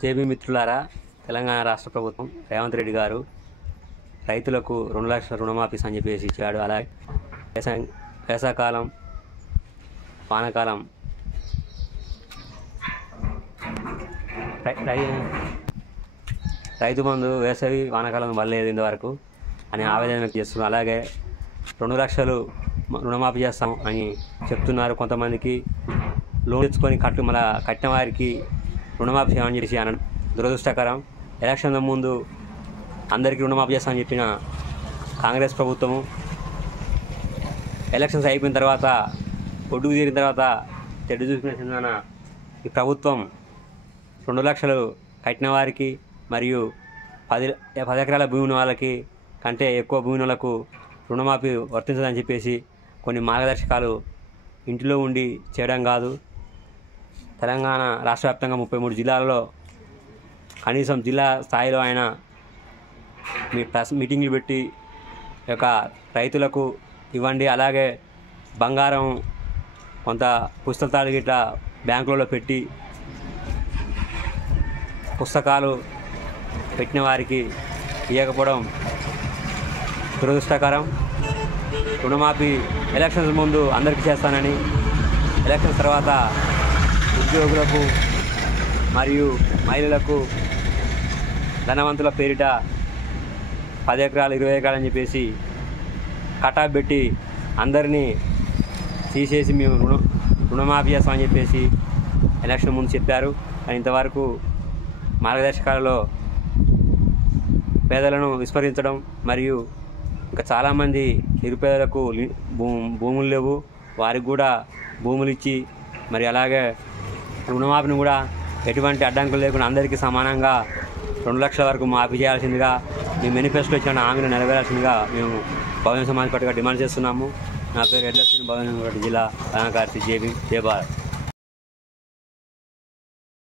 JB మిత్రులారా, తెలంగాణ రాష్ట్ర ప్రభుత్వం రేవంత్ రెడ్డి గారు రైతులకు 2 లక్షల రుణమాఫీ అని చెప్పేసి ఇచ్చాడు. అలాగే వేసవకాలం, వానాకాలం రైతు బంధు వేసవి వానాకాలం వల్లేదు ఇంతవరకు అని ఆవేదన వ్యక్తం చేస్తున్నారు. అలాగే 2 లక్షలు రుణమాఫీ చేస్తాం అని చెప్తున్నారు. కొంతమందికి లోన్ తెచ్చుకొని కట్టిన వారికి రుణమాఫీ చేయమని చెప్పేసి అనడం దురదృష్టకరం. ఎలక్షన్ల ముందు అందరికీ రుణమాఫీ చేస్తామని చెప్పిన కాంగ్రెస్ ప్రభుత్వము ఎలక్షన్స్ అయిపోయిన తర్వాత, ఒడ్డుకు తీరిన తర్వాత తెడ్డు చూసుకునే చెందిన ఈ ప్రభుత్వం 2 లక్షలు కట్టిన వారికి మరియు 10 ఎకరాల భూమి ఉన్న వాళ్ళకి కంటే ఎక్కువ భూమి వాళ్ళకు రుణమాఫీ వర్తించదని చెప్పేసి కొన్ని మార్గదర్శకాలు ఇంటిలో ఉండి చేయడం కాదు. తెలంగాణ రాష్ట్ర వ్యాప్తంగా 33 జిల్లాలలో కనీసం జిల్లా స్థాయిలో ఆయన మీటింగ్లు పెట్టి యొక్క రైతులకు ఇవ్వండి. అలాగే బంగారం కొంత పుస్తకాలు గిట్లా బ్యాంకులలో పెట్టి పుస్తకాలు పెట్టిన వారికి ఇవ్వకపోవడం దురదృష్టకరం. రుణమాఫీ ఎలక్షన్స్ ముందు అందరికీ చేస్తానని, ఎలక్షన్స్ తర్వాత ఉద్యోగులకు మరియు మహిళలకు ధనవంతుల పేరిట 10 ఎకరాలు 20 ఎకరాలు అని చెప్పేసి కటాఫ్ పెట్టి అందరినీ తీసేసి మేము రుణమాఫీ చేస్తామని చెప్పేసి ఎలక్షన్ ముందు చెప్పారు. కానీ ఇంతవరకు మార్గదర్శకాలలో పేదలను విస్మరించడం మరియు ఇంకా చాలామంది నిరుపేదలకు భూములు లేవు, వారికి కూడా భూములు ఇచ్చి మరి అలాగే రుణమాఫీని కూడా ఎటువంటి అడ్డంకులు లేకుండా అందరికీ సమానంగా 2 లక్షల వరకు మాఫీ చేయాల్సిందిగా మేము మేనిఫెస్టో ఇచ్చిన హామీలు నెరవేరాల్సిందిగా మేము బహుజన సమాజ్ పార్టీగా డిమాండ్ చేస్తున్నాము. నా పేరు ఎడ్లశ్రీ, బహుజన సమాజ్ పార్టీ జిల్లా కార్యదర్శి, జై భీమ్, జై భారత్.